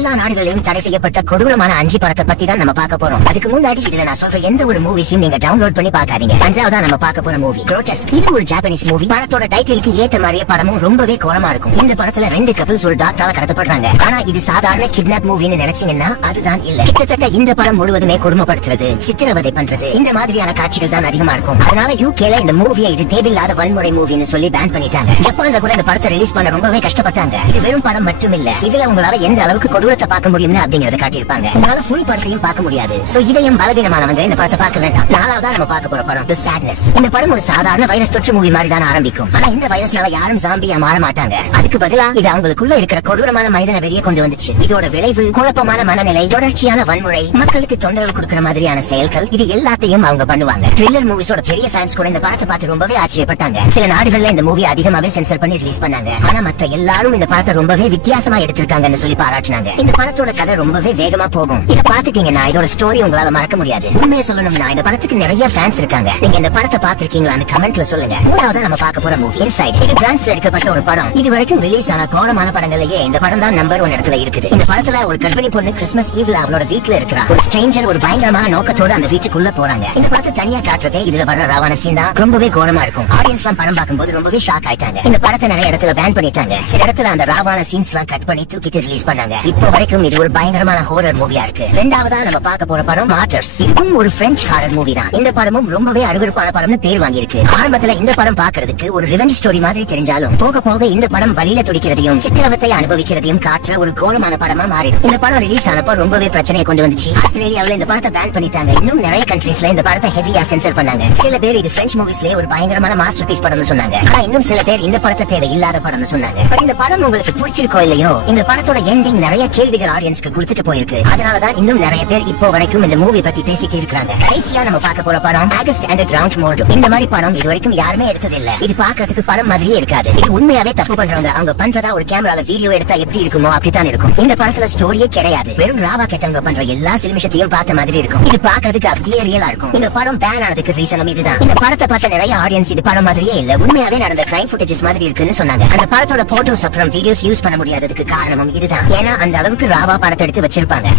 எல்லா நாடுகளிலும் தடை செய்யப்பட்ட கொடூரமான 5 படத்தை பத்தி தான் நம்ம பார்க்க போறோம். அதுக்கு முன்னாடி இதுல நான் சொல்ற எந்த ஒரு மூவிஸையும் நீங்க டவுன்லோட் பண்ணி பார்க்காதீங்க. 5ஆவதா நம்ம பார்க்க போற மூவி Grotesque. இது ஒரு ஜாப்பனீஸ் மூவி. படத்தோட டைட்டிலுக்கு ஏத்த மாதிரியே படமும் ரொம்பவே கோரமா இருக்கும். இந்த படத்துல 2 கப்பிள்ஸ் ஒரு டாக்டரால கடத்தப்படுறாங்க. ஆனா இது சாதாரண கிட்னாப் மூவின்னு நினைச்சீங்கன்னா அதுதான் இல்ல. கிட்டத்தட்ட இந்த படம் முழுவதுமே கொடுமைப்படுத்துறது, சித்திரவதை பண்றது, இந்த மாதிரியான காட்சிகள் தான் அதிகமா இருக்கும். அதனால யூகேல இந்த மூவியை இது தேவையில்லாத வன்முறை மூவின்னு சொல்லி பேன் பண்ணிட்டாங்க. ஜப்பான்ல கூட இந்த படத்தை ரிலீஸ் பண்ண ரொம்பவே கஷ்டப்பட்டாங்க. இது வெறும் படம் மட்டும் இல்ல, இதுல உங்களால எந்த அளவுக்கு கொடூரத்தை பார்க்க முடியும்னு அப்படிங்கறத காட்டியிருப்பாங்க. உங்களால ஃபுல் படத்தையும் பார்க்க முடியாது. சோ இதையும் பலவீனமானவங்க இந்த படத்தை பார்க்க வேண்டாம். 4ஆவதா நம்ம பார்க்க போற படம் The Sadness. இந்த படம் ஒரு சாதாரண வைரஸ் தொற்று மூவி மாதிரி தான் ஆரம்பிக்கும். ஆனா இந்த வைரஸ்னால யாரும் ஜாம்பியா மாற மாட்டாங்க. அதுக்கு பதிலா இது அவங்களுக்குள்ள இருக்கிற கொடூரமான மனிதனை வெளியே கொண்டு வந்துச்சு. இதோட விளைவு குழப்பமான மனநிலை, தொடர்ச்சியான வன்முறை, மக்களுக்கு தொந்தரவு கொடுக்கிற மாதிரியான செயல்கள், இது எல்லாத்தையும் அவங்க பண்ணுவாங்க. த்ரில்லர் மூவிஸோட பெரிய ஃபேன்ஸ் கூட இந்த படத்தை பார்த்து ரொம்பவே ஆச்சரியப்பட்டாங்க. சில நாடுகள்ல இந்த மூவி அதிகமாவே சென்சர் பண்ணி ரிலீஸ் பண்ணாங்க. ஆனா மத்த எல்லாரும் இந்த படத்தை ரொம்பவே வித்தியாசமா எடுத்திருக்காங்கன்னு சொல்லி பாராட்டினாங்க. இந்த படத்தோட கதை ரொம்பவே வேகமா போகும். இத பாத்துட்டீங்கன்னா இதோட ஸ்டோரி உங்களால மறக்க முடியாது. உண்மையை சொல்லணும்னா இந்த படத்துக்கு நிறைய ஃபேன்ஸ் இருக்காங்க. நீங்க இந்த படத்தை பாத்திருக்கீங்களான்னு கமெண்ட்ல சொல்லுங்க. 3ஆவதா நம்ம பார்க்க போற மூவி Inside. இது பிரான்ஸ்ல எடுக்கப்பட்ட ஒரு படம். இது வரைக்கும் ரிலீஸ் ஆன கோரமான படங்கள்லயே இந்த படம் தான் நம்பர் 1 இடத்துல இருக்குது. இந்த படத்துல ஒரு கர்ப்பிணி பொண்ணு கிறிஸ்மஸ் ஈவ்ல அவளோட வீட்ல இருக்கிறா. ஒரு ஸ்ட்ரேஞ்சர் ஒரு பயங்கரமான நோக்கத்தோட அந்த வீட்டுக்குள்ள போறாங்க. இந்த படத்தை தனியா காட்டுறதே இதுல வர்ற ராவான சீன் தான் ரொம்பவே கோரமா இருக்கும். ஆடியன்ஸ் எல்லாம் படம் பார்க்கும்போது ரொம்பவே ஷாக் ஆயிட்டாங்க. இந்த படத்தை நிறைய இடத்துல பேன் பண்ணிட்டாங்க. சில இடத்துல அந்த ராவான சீன்ஸ் எல்லாம் கட் பண்ணி தூக்கிட்டு ரிலீஸ் பண்ணாங்க. இப்போ வரைக்கும் இது ஒரு பயங்கரமான ஹாரர் மூவியா இருக்கு. 2ஆவதா நம்ம பார்க்க போற படம் Martyrs. இதுவும் ஒரு பிரெஞ்சு ஹாரர் மூவி தான். இந்த படமும் ரொம்பவே அருவருப்பான படம்னு பேர் வாங்கியிருக்கு. ஆரம்பத்துல இந்த படம் பார்க்கிறதுக்கு ஒரு ரிவெஞ்ச் ஸ்டோரி மாதிரி தெரிஞ்சாலும் போக போக இந்த படம் வலியில துடிக்கிறதையும் சித்திரவதை அனுபவிக்கிறதையும் காட்டுற ஒரு கோரமான படமா மாறிடும். இந்த படம் ரிலீஸ் ஆனப்போ ரொம்பவே பிரச்சனையை கொண்டு வந்துச்சு. ஆஸ்திரேலியாவுல இந்த படத்தை பேன் பண்ணிட்டாங்க. இன்னும் நிறைய கண்ட்ரீஸ்ல இந்த படத்தை ஹெவியா சென்சர் பண்ணாங்க. சில பேர் இது பிரெஞ்சு மூவிஸ்லயே ஒரு பயங்கரமான மாஸ்டர் பீஸ் படம்னு சொன்னாங்க. ஆனா இன்னும் சில பேர் இந்த படத்தை தேவை இல்லாத படம்னு சொன்னாங்க. பட் இந்த படம் உங்களுக்கு பிடிச்சிருக்கோ இல்லையோ, இந்த படத்தோட எண்டிங் நிறைய கேள்விகள் ஆடியன்ஸ்க்கு கொடுத்துட்டு போயிருக்கு. அதனாலதான் இன்னும் நிறைய பேர் இப்போ வரைக்கும் இந்த மூவி பத்தி பேசிட்டு இருக்காங்க. கடைசியா நம்ம பார்க்க போற படம் August Underground Mold. இந்த மாதிரி படம் இது வரைக்கும் யாருமே எடுத்தது இல்ல. இது பார்க்கிறதுக்கு படம் மாதிரியே இருக்காது. இது உண்மையாவே தப்பு பண்றவங்க அவங்க பண்றதா ஒரு கேமரால வீடியோ எடுத்தா எப்படி இருக்குமோ அப்படித்தான் இருக்கும். இந்த படத்துல ஸ்டோரியே கிடையாது. வெறும் ராவா கெட்டவங்க பண்ற எல்லா சிலிமிஷத்தையும் பார்த்த மாதிரி இருக்கும். இது பார்க்கிறதுக்கு அப்படியே ரியலா இருக்கும். இந்த படம் பேன் ஆனதுக்கு ரீசனும் இதுதான். இந்த படத்தை பார்த்த நிறைய ஆடியன்ஸ் இது படம் மாதிரியே இல்ல, உண்மையாவே நடந்த கிரைம் ஃபுட்டேஜஸ் மாதிரி இருக்குன்னு சொன்னாங்க. அந்த படத்தோட போட்டோஸ் அப்புறம் வீடியோஸ் யூஸ் பண்ண முடியாததுக்கு காரணமும் இதுதான். ஏன்னா அந்த அளவுக்கு ராவா படத்தை எடுத்து வச்சிருப்பாங்க.